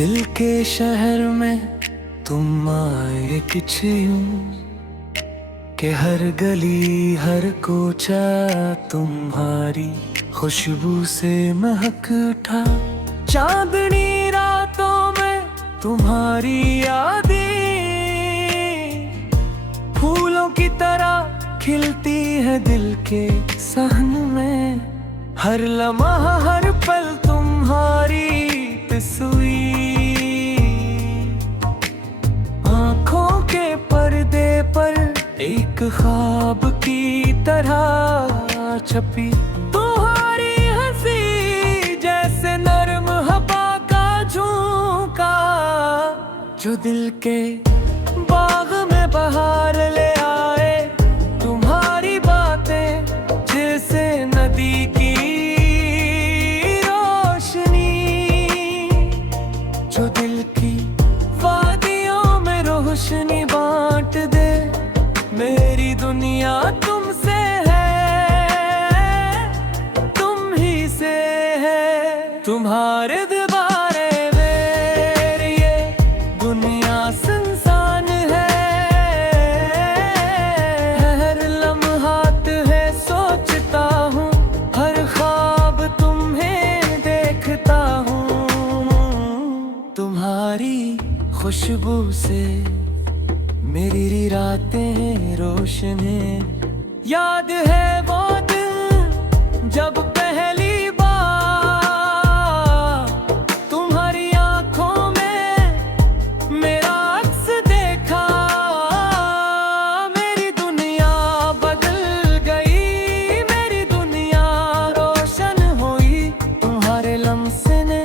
दिल के शहर में तुम आए कुछ यूं कि हर गली हर कोचा तुम्हारी खुशबू से महक उठा। चांदनी रातों में तुम्हारी यादें फूलों की तरह खिलती है दिल के सहन में। हर लम्हा हर पल तुम्हारी तस्वीर आँखों के पर्दे पर एक ख्वाब की तरह छपी। तुम्हारी हंसी जैसे नरम हवा का झोंका जो दिल के बाग में बहार ले आए। तुम्हारी बातें जैसे नदी की रोशनी जो दिल की वादियों में रोशनी बांट दे। मेरी दुनिया तुमसे है, तुम ही से है। तुम्हारे दीवारे मेरी ये दुनिया सुनसान है। हर लम्हात है सोचता हूँ, हर ख्वाब तुम्हें देखता हूँ। तुम्हारी खुशबू से मेरी रातें रोशन है। याद है वो दिन जब पहली बार तुम्हारी आंखों में मेरा अक्स देखा। मेरी दुनिया बदल गई, मेरी दुनिया रोशन हुई। तुम्हारे लम्से ने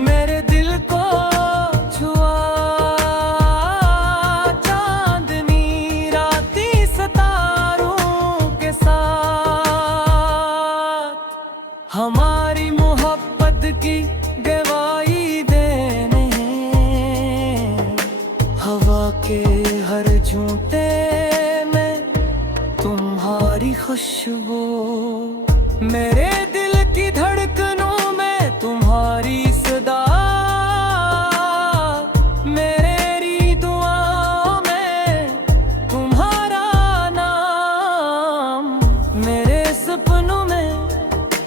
मेरे दिल को छुआ। हमारी मोहब्बत की गवाही देने हवा के हर झूठे में तुम्हारी खुशबू। मेरे दिल की धड़कनों में तुम्हारी सदा। मेरी दुआओं में तुम्हारा नाम। मेरे सपनों में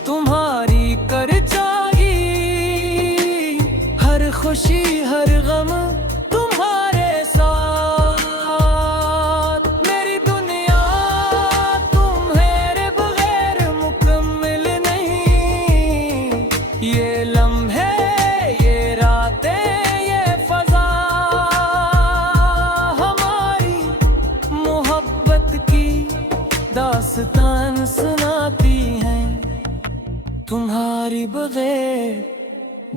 तुम्हारी परछाई। हर खुशी हर गम तुम्हारे साथ। मेरी दुनिया तुम्हारे बगैर मुकम्मल नहीं। ये लम्हे ये रातें ये फजा हमारी मोहब्बत की दास्तान सुनाती हैं। तुम्हारी बगैर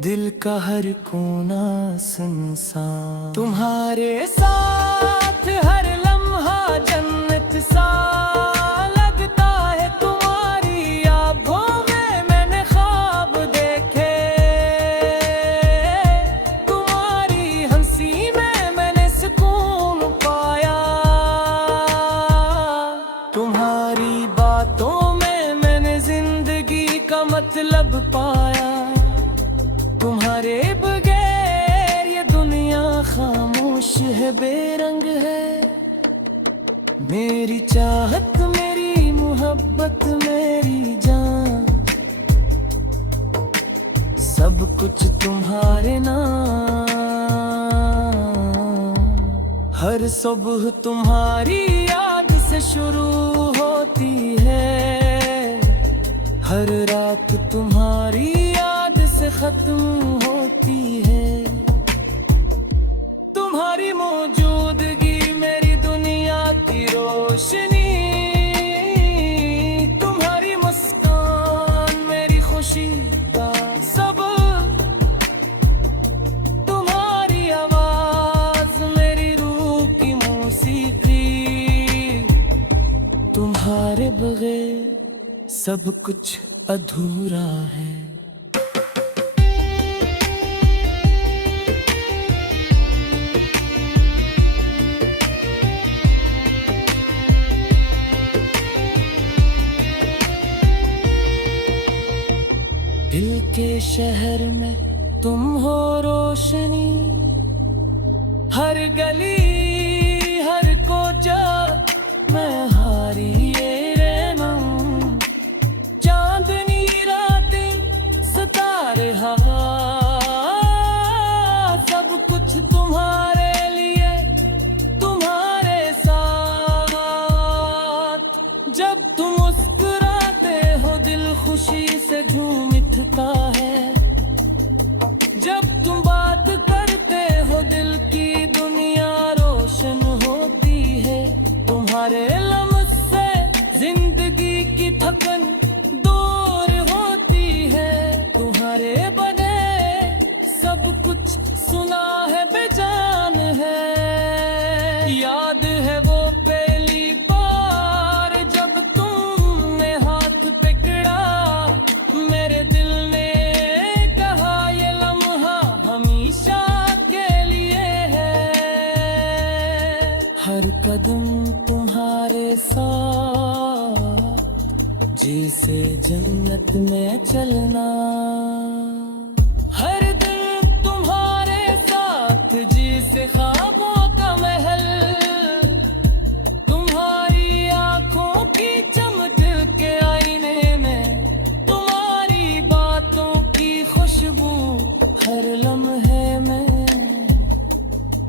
दिल का हर कोना सुनसान। तुम्हारे साथ हर लम्हा जन्नत सा लगता है। तुम्हारी आँखों में मैंने ख्वाब देखे। तुम्हारी हंसी में मैंने सुकून पाया। तुम्हारी बातों में मैंने जिंदगी का मतलब पाया। तुम्हारे बगैर ये दुनिया खामोश है बेरंग है। मेरी चाहत मेरी मोहब्बत मेरी जान सब कुछ तुम्हारे नाम। हर सुबह तुम्हारी याद से शुरू होती है। हर रात तुम्हारी याद से खत्म होती है। तुम्हारी मौजूदगी मेरी दुनिया की रोशनी। तुम्हारी मुस्कान मेरी खुशी का सबब। तुम्हारी आवाज मेरी रूह की मौसीकी। तुम्हारे बगैर सब कुछ अधूरा है। दिल के शहर में तुम हो रोशनी, हर गली हर कोचा मैं हारी ये रेनम। चांदनी रातें सितारे सब कुछ तुम्हारे लिए, तुम्हारे साथ। जब तुम मुस्कुराते हो दिल खुशी से झूम उठता है, जब तुम बात करते हो दिल की दुनिया रोशन होती है। तुम्हारे लम्स से जिंदगी की थकन दूर होती है, तुम्हारे बने सब कुछ सुना है बेजान है। याद है वो पहली बार जब तुमने हाथ पकड़ा, मेरे दिल ने कहा ये लम्हा हमेशा के लिए है। हर कदम तुम्हारे साथ जैसे जन्नत में चलना, हर दिन तुम्हारे साथ जैसे ख्वाबों का महल। तुम्हारी आंखों की चमक के आईने में, तुम्हारी बातों की खुशबू हर लम्हे में,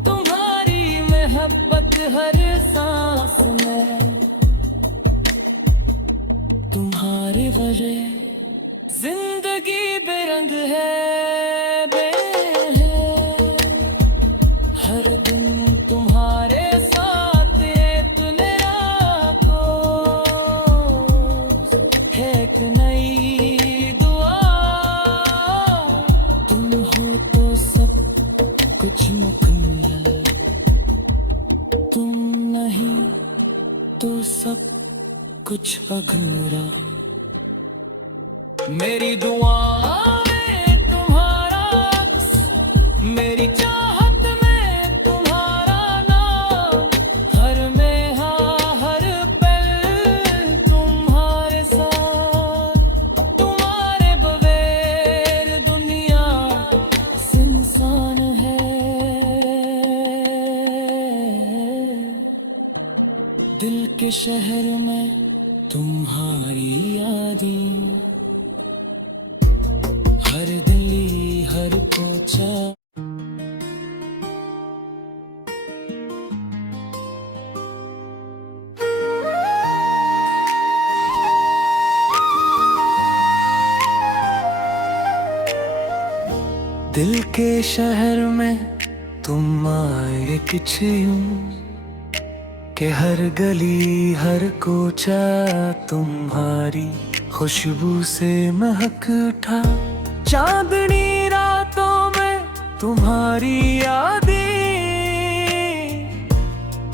तुम्हारी मोहब्बत हर सांस में। तुम्हारी वजह जिंदगी बेरंग है, हर दिन तुम्हारे साथ एक निराको है, एक नई दुआ। तुम हो तो सब कुछ मुकम्मल, तुम नहीं तो सब कुछ अधूरा। मेरी दुआ में तुम्हारा अक्स, मेरी चाहत में तुम्हारा नाम, हर में हाँ हर पल तुम्हारे साथ। तुम्हारे बगैर दुनिया सुनसान है। दिल के शहर में तुम्हारी यादें, हर दिल्ली हर कोचा। दिल के शहर में तुम आए कुछ यूं कि हर गली हर कोचा तुम्हारी खुशबू से महक उठा। चांदनी रातों में तुम्हारी यादें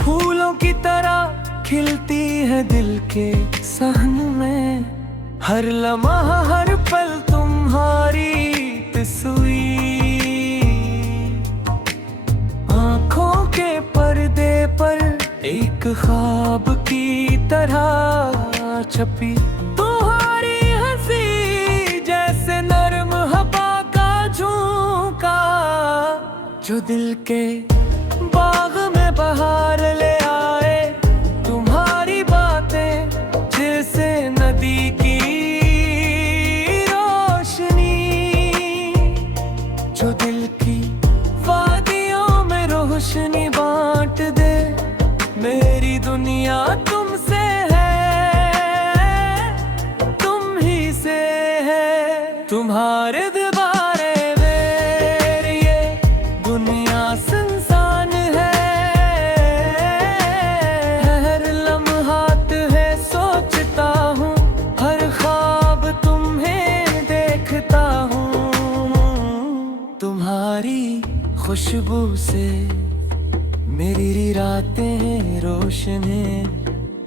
फूलों की तरह खिलती है दिल के सहन में। हर लम्हा हर पल तुम्हारी तस्वीर आँखों के पर्दे पर एक ख्वाब की तरह छपी। तुम्हारी हंसी जैसे नरम हवा का झोंका, जो दिल के बाग में बहार ले आए। तुम्हारी बातें जैसे नदी की रोशनी, जो दिल की वादियों में रोशनी बांट दे। मेरी दुनिया तुमसे है, तुम ही से है। तुम्हारे दीवारे मेरी ये दुनिया सुनसान है। हर लम्हात है सोचता हूँ, हर ख्वाब तुम्हें देखता हूँ। तुम्हारी खुशबू से मेरी रातें रोशन हैं।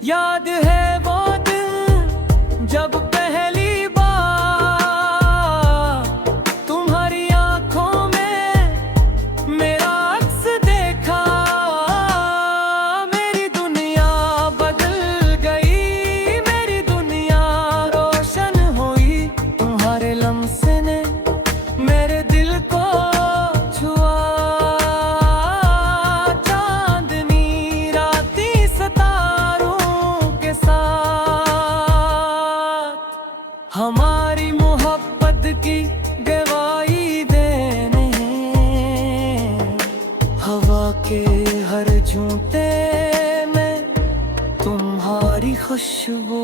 याद है वो दिन जब पहली बार तुम्हारी आंखों में मेरा अक्स देखा। मेरी दुनिया बदल गई, मेरी दुनिया रोशन हुई। तुम्हारे लम्से ने मेरे दिल को जूते में तुम्हारी खुशबू,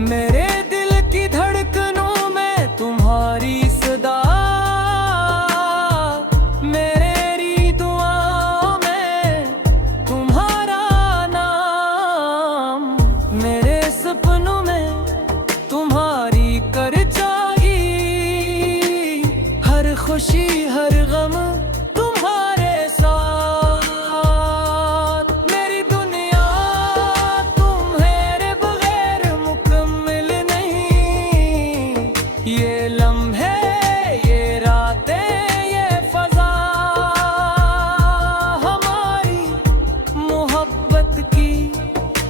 मेरे दिल की धड़कनों में तुम्हारी सदा, मेरी दुआओं में तुम्हारा नाम, मेरे सपनों में तुम्हारी परछाई, हर खुशी हर गम तुम्हारे साथ। मेरी दुनिया तुम्हारे बगैर मुकम्मल नहीं, ये लम्हे ये रातें ये फजा हमारी मोहब्बत की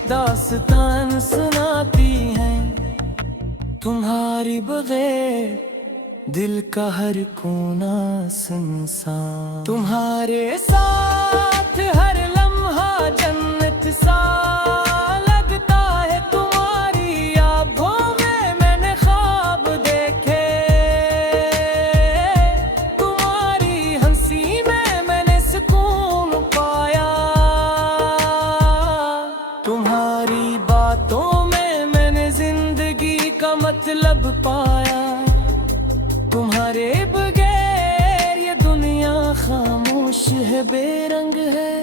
दास्तान सुनाती हैं। तुम्हारी बगैर दिल का हर कोना सुनसान, तुम्हारे साथ हर लम्हा जन्नत सा लगता है। तुम्हारी आँखों में मैंने ख्वाब देखे, तुम्हारी हंसी में मैंने सुकून पाया, तुम्हारी बातों में मैंने जिंदगी का मतलब पाया। तुम्हारे बगैर ये दुनिया खामोश है बेरंग है।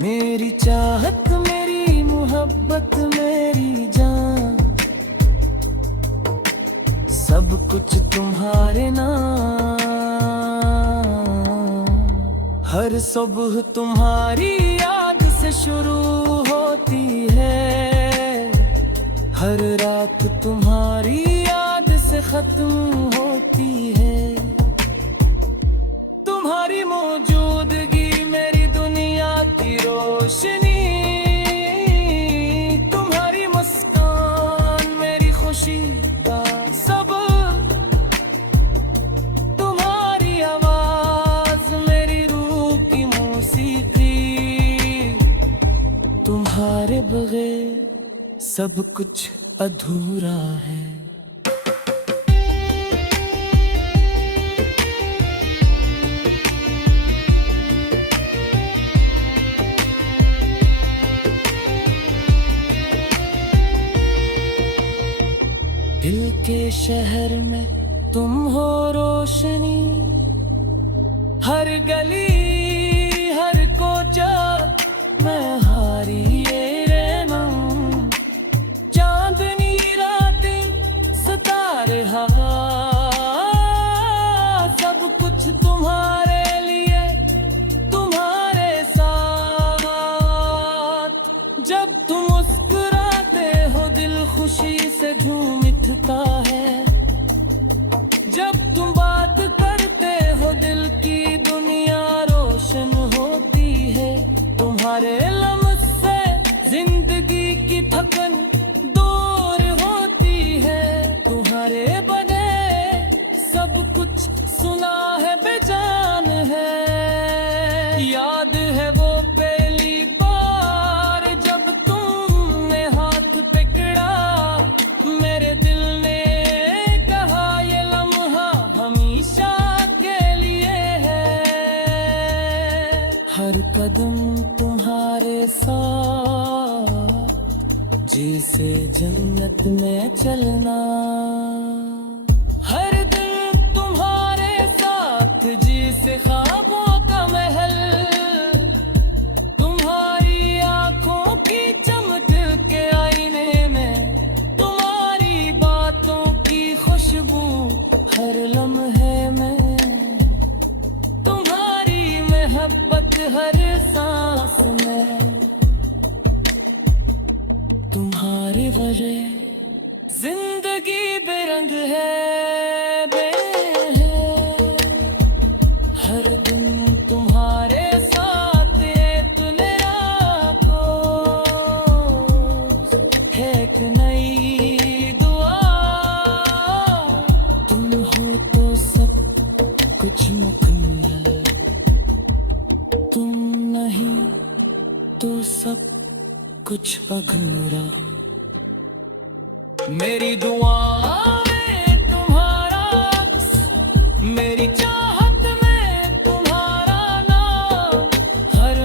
मेरी चाहत मेरी मोहब्बत मेरी जान, सब कुछ तुम्हारे नाम। हर सुबह तुम्हारी याद से शुरू होती है, हर रात तुम्हारी याद से खत्म होती है। तुम्हारी मौजूदगी मेरी दुनिया की रोशनी, तुम्हारी मुस्कान मेरी खुशी का सबब, तुम्हारी आवाज मेरी रूह की मौसीकी। तुम्हारे बगैर सब कुछ अधूरा है। दिल के शहर में तुम हो रोशनी, हर गली हर कोचा मैं हारी ये रहना। चांदनी रातें सितारे हवा, सब कुछ तुम्हारे लिए तुम्हारे साथ। जब तुम मुस्कुराते हो दिल खुशी से झूम उठता है, जब तुम बात करते हो दिल की दुनिया रोशन होती है। तुम्हारे लम्स से जिंदगी की थकन दूर होती है। तुम्हारे बगैर सब कुछ सुना है बेजान है। याद है वो पहली बार जब तुमने हाथ पकड़ा, मेरे दिल ने कहा ये लम्हा हमेशा के लिए है। हर कदम तुम्हारे साथ जैसे जन्नत में चलना, हर दिन तुम्हारे साथ जैसे ख्वाबों का महल। तुम्हारी आंखों की चमक के आईने में तुम्हारी बातों की खुशबू, हर लम्हे में तुम्हारी मोहब्बत हर सांस में। तुम्हारी वजह जिंदगी बेरंग है हर दिन तुम्हारे साथ ये तुले राखों है एक नई दुआ। तुम हो तो सब कुछ मुकम्मल, तुम नहीं तो सब कुछ अधूरा। मेरी दुआ में तुम्हारा, मेरी चाहत में तुम्हारा नाम, हर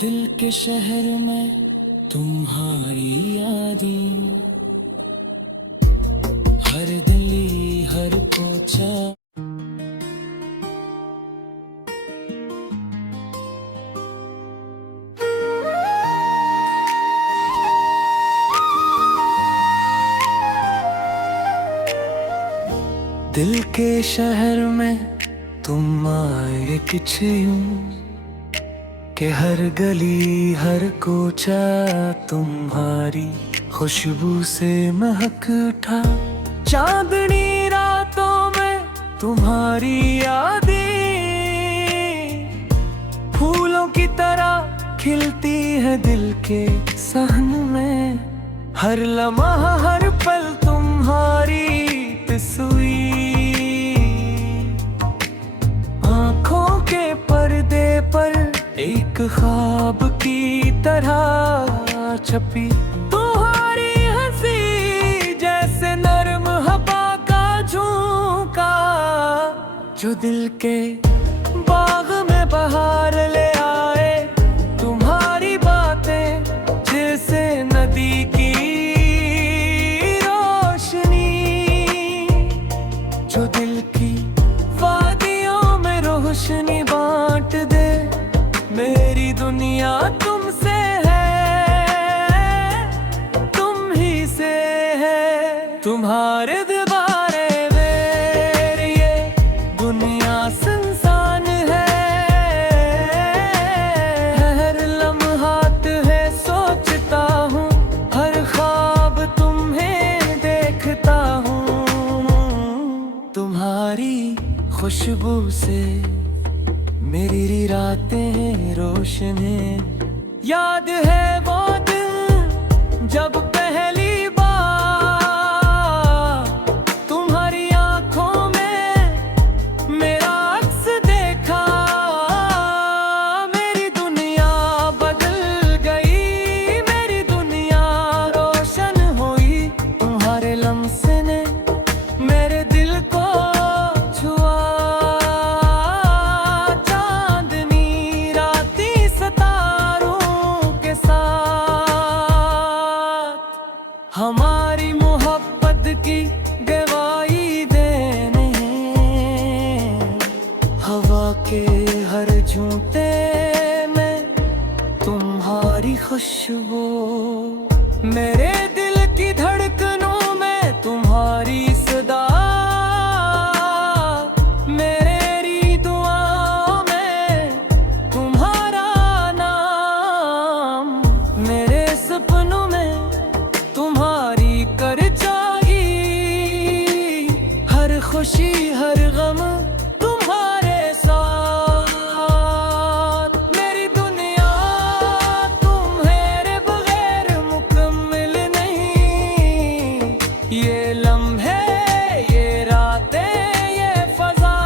दिल के शहर में तुम्हारी यादें, हर गली हर कोचा। दिल के शहर में तुम आए कुछ यूं कि हर गली हर कोचा तुम्हारी खुशबू से महक उठा। चांदनी रातों में तुम्हारी यादें फूलों की तरह खिलती है दिल के सहन में। हर लम्हा हर पल तुम्हारी तस्वीर आँखों के पर्दे पर एक ख्वाब की तरह छपी। तुम्हारी हंसी जैसे नरम हवा का झोंका, जो दिल के बाग में बहार ले आए। तुम्हारी बातें जैसे नदी की रोशनी, जो दिल की वादियों में रोशनी बांट दे। मेरी दुनिया तुमसे है, तुम ही से है। तुम्हारे दीवारे मेरी ये दुनिया सुनसान है। हर लम्हात है सोचता हूँ, हर ख्वाब तुम्हें देखता हूँ। तुम्हारी खुशबू से मेरी रातें रोशन है। याद है वो दिन जब पहली बार तुम्हारी आंखों में मेरा अक्स देखा। मेरी दुनिया बदल गई, मेरी दुनिया रोशन हुई। तुम्हारे लम्से ने मेरे दिल को छुआ। हमारी मोहब्बत की गवाही देने हवा के हर झूठे में तुम्हारी खुशबू। मेरे दिल की धड़कनों में तुम्हारी सदा, मेरी दुआओं में तुम्हारा नाम। मेरे सपनों में तुम्हारी परछाई, हर खुशी हर गम तुम्हारे साथ। मेरी दुनिया तुम्हारे बगैर मुकम्मल नहीं। ये लम्हे ये रातें ये फजा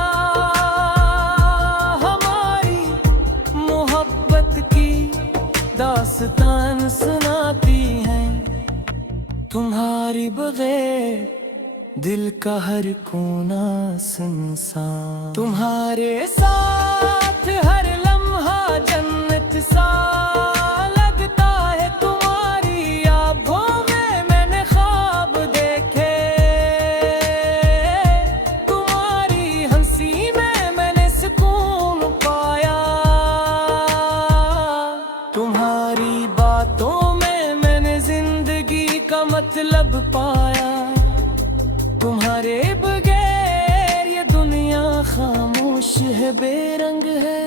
हमारी मोहब्बत की दास्तान सुनाती हैं। तुम्हारी बगैर दिल का हर कोना सुनसान। तुम्हारे साथ हर लम्हा जन्नत सा लगता है। तुम्हारी आँखों में मैंने ख्वाब देखे, तुम्हारी हंसी में मैंने सुकून पाया। तुम्हारी बातों में मैंने जिंदगी का मतलब पाया। तुम्हारे बगैर ये दुनिया खामोश है बेरंग है।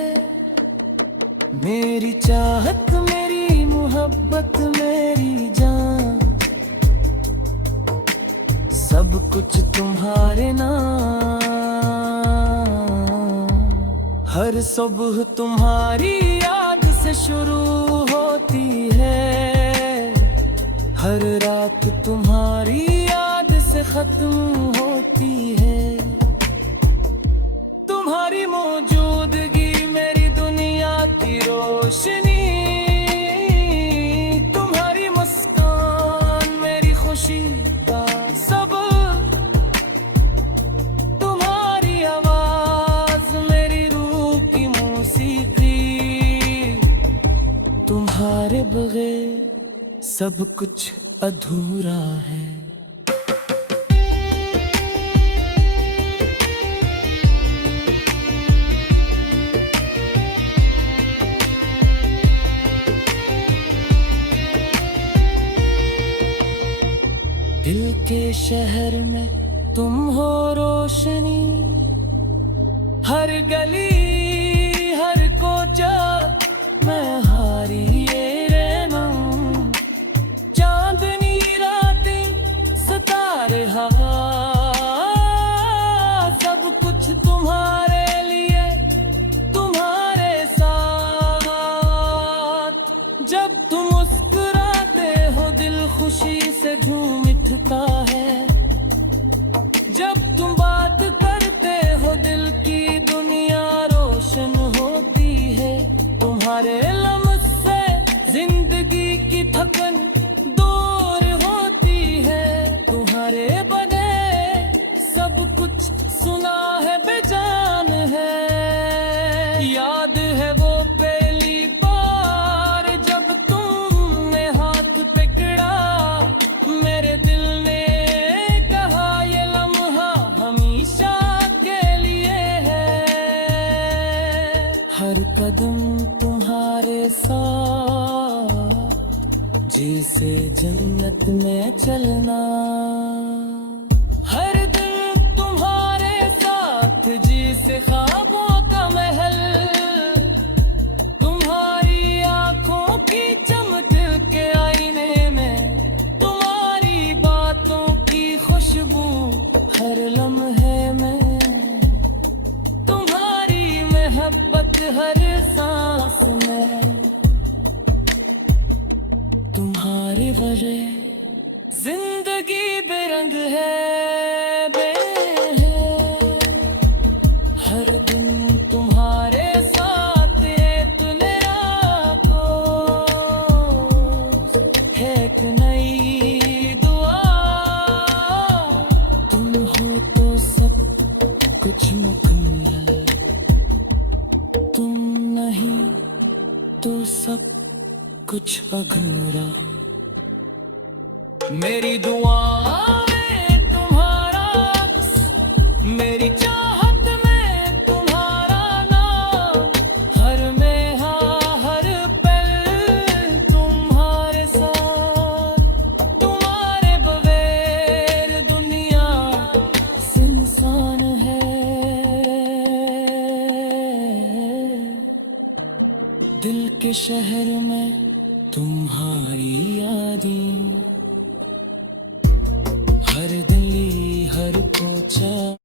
मेरी चाहत मेरी मोहब्बत मेरी जान, सब कुछ तुम्हारे नाम। हर सुबह तुम्हारी याद से शुरू होती है, हर रात तुम्हारी याद से खत्म होती है। तुम्हारी मौजूदगी मेरी दुनिया की रोशनी, तुम्हारी मुस्कान मेरी खुशी का सबब। तुम्हारी आवाज मेरी रूह की मौसीकी, बगैर सब कुछ अधूरा है। दिल के शहर में तुम हो रोशनी, हर गली हर कोचा मैं हारी ये रहना। चांदनी रातें सितारे सब कुछ तुम्हारे लिए तुम्हारे साथ। जब तुम मुस्कुराते हो दिल खुशी से झूम उठता है। जब तुम बात करते हो दिल की दुनिया रोशन होती है। तुम्हारे लम्स से जिंदगी की थकन दूर होती है। तुम्हारे बगैर सब कुछ सुना है बेजान है। याद है वो पहली बार जब तुमने हाथ पकड़ा मेरे दिल ने कहा ये लम्हा हमेशा के लिए है। हर कदम तुम्हारे साथ जैसे जन्नत में चलना। हर दिन तुम्हारे साथ जैसे ख्वाबों का महल। तुम्हारी आंखों की चमक के आईने में तुम्हारी बातों की खुशबू हर लम्हे में। तुम्हारी मोहब्बत हर सांस में। तुम्हारी वजह जिंदगी बेरंग है हर दिन तुम्हारे साथ है एक नई दुआ। तुम हो तो सब कुछ मुकम्मल, तुम नहीं तो सब कुछ अधूरा। मेरी दुआ में तुम्हारा अक्स, मेरी चाहत में तुम्हारा नाम। हर में हर पल तुम्हारे साथ। तुम्हारे बगैर दुनिया सुनसान है। दिल के शहर में तुम्हारी यादें हर दिल्ली हर कोचा।